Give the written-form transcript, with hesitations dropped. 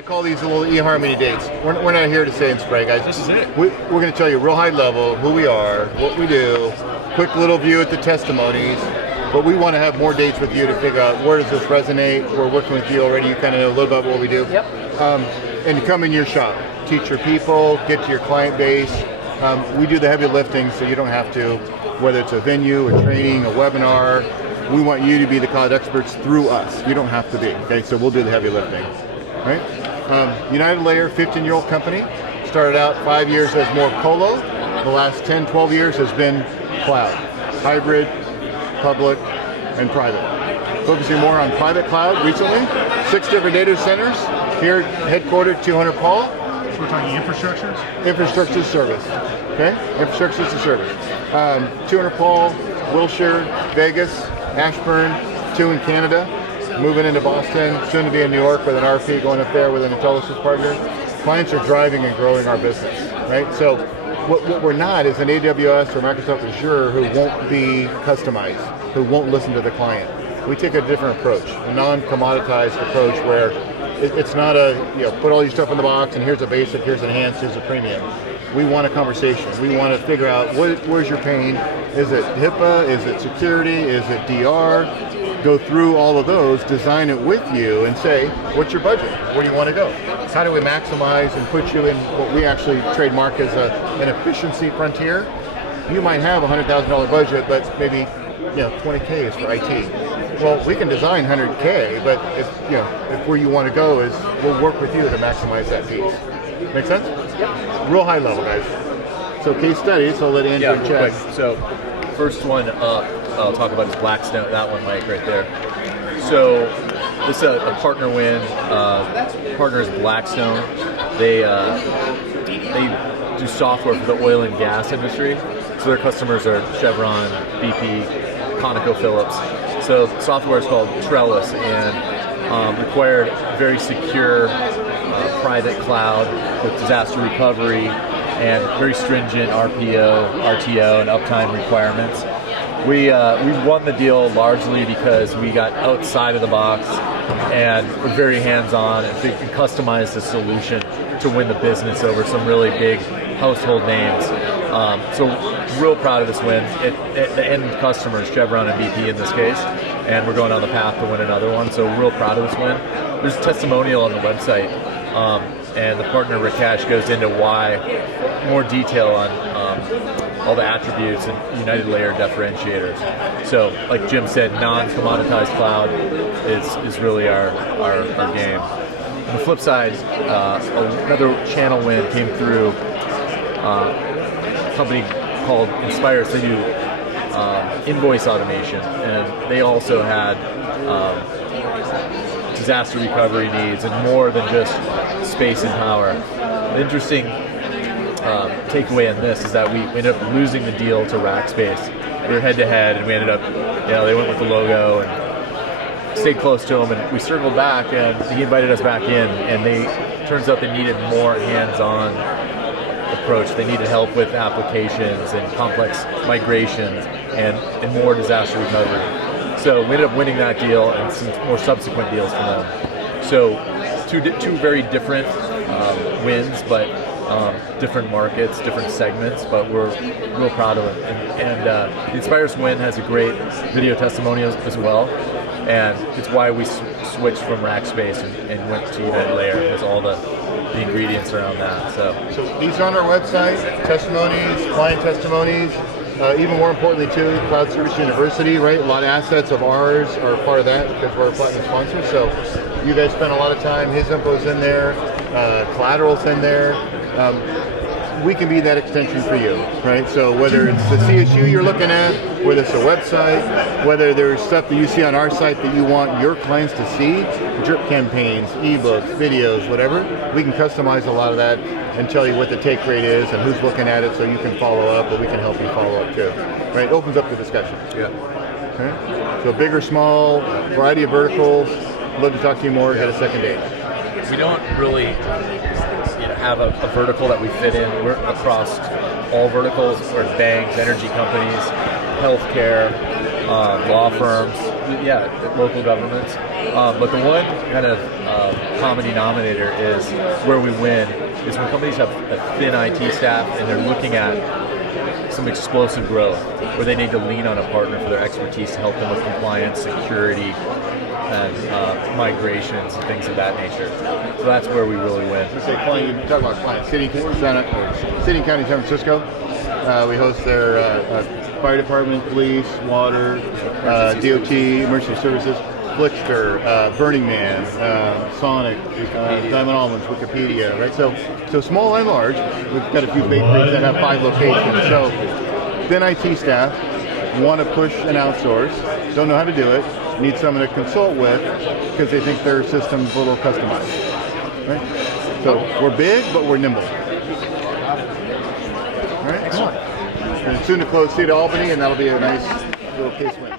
I call these little eHarmony dates. We're not here to say and spray, guys. This is it. We're going to tell you real high level who we are, what we do, quick little view at the testimonies, but we want to have more dates with you to figure out where does this resonate. We're working with you already. You kind of know a little about what we do. Yep. And you come in your shop, teach your people, get to your client base. We do the heavy lifting so you don't have to, whether it's a venue, a training, a webinar. We want you to be the cloud experts through us. You don't have to be, okay? So we'll do the heavy lifting, right? UnitedLayer, 15-year-old company, started out 5 years as more colo. The last 10, 12 years has been cloud, hybrid, public, and private. Focusing more on private cloud recently. 6 different data centers here, headquartered 200 Paul. So we're talking infrastructure? Infrastructure as service, okay? Infrastructure as a service. 200 Paul, Wilshire, Vegas, Ashburn, 2 in Canada. Moving into Boston, soon to be in New York with an RFP going up there with an Intelisys partner. Clients are driving and growing our business, right? So what we're not is an AWS or Microsoft Azure who won't be customized, who won't listen to the client. We take a different approach, a non-commoditized approach where it's not a, put all your stuff in the box and here's a basic, here's an enhanced, here's a premium. We want a conversation. We want to figure out where's your pain. Is it HIPAA? Is it security? Is it DR? Go through all of those, design it with you, and say, what's your budget? Where do you want to go? How do we maximize and put you in what we actually trademark as an efficiency frontier? You might have a $100,000 budget, but maybe 20K is for IT. Well, we can design 100K, but if where you want to go is, we'll work with you to maximize that piece. Make sense? Yep. Real high level, guys. So case studies, so I'll let Andrew check. Quick. So first one up, I'll talk about is Blackstone, that one, Mike, right there. So this is a partner win. Partner is Blackstone. They do software for the oil and gas industry. So their customers are Chevron, BP, ConocoPhillips. So the software is called Intelisys and required very secure private cloud with disaster recovery and very stringent RPO, RTO, and uptime requirements. We won the deal largely because we got outside of the box and we're very hands-on and we customized the solution to win the business over some really big household names. So real proud of this win. The end customers, Chevron and BP in this case, and we're going on the path to win another one. So real proud of this win. There's a testimonial on the website, and the partner Rakesh goes into more detail on all the attributes and UnitedLayer differentiators. So, like Jim said, non-commoditized cloud is really our game. On the flip side, another channel win came through a company called Inspirus. They do invoice automation, and they also had disaster recovery needs and more than just space and power. The interesting takeaway in this is that we ended up losing the deal to Rackspace. We were head-to-head, and we ended up, they went with the logo and stayed close to them, and we circled back, and he invited us back in, and turns out they needed more hands-on approach. They needed help with applications and complex migrations and more disaster recovery. So we ended up winning that deal and some more subsequent deals from them. So two very different wins, but different markets, different segments, but we're real proud of it. And the Inspirus win has a great video testimonial as well, and it's why we switched from Rackspace and went to UnitedLayer. There's all the ingredients around that. So these are on our website, testimonies, client testimonies. Even more importantly too, Cloud Service University, right? A lot of assets of ours are part of that because we're a platinum sponsor. So you guys spend a lot of time, his info's in there, collateral's in there. We can be that extension for you, right? So whether it's the CSU you're looking at, whether it's a website, whether there's stuff that you see on our site that you want your clients to see, drip campaigns, ebooks, videos, whatever, we can customize a lot of that and tell you what the take rate is and who's looking at it so you can follow up, or we can help you follow up too, right? It opens up the discussion. Yeah. Okay? So big or small, variety of verticals, love to talk to you more, get a second date. We don't really have a vertical that we fit in. We're across all verticals, or banks, energy companies, healthcare, law firms, local governments. But the one kind of common denominator is where we win is when companies have a thin IT staff and they're looking at some explosive growth where they need to lean on a partner for their expertise to help them with compliance, security, and migrations and things of that nature. So that's where we really win. Let's say client, you talk about clients, City and County San Francisco. We host their fire department, police, water, DOT, emergency services, Flickster, Burning Man, Sonic, Diamond Almonds, Wikipedia, right? So small and large. We've got a few bakeries that have 5 locations. So thin IT staff want to push and outsource, don't know how to do it, need someone to consult with because they think their system's a little customized, right? So we're big, but we're nimble. All right, excellent. And soon to close City to Albany, and that'll be a nice little case win.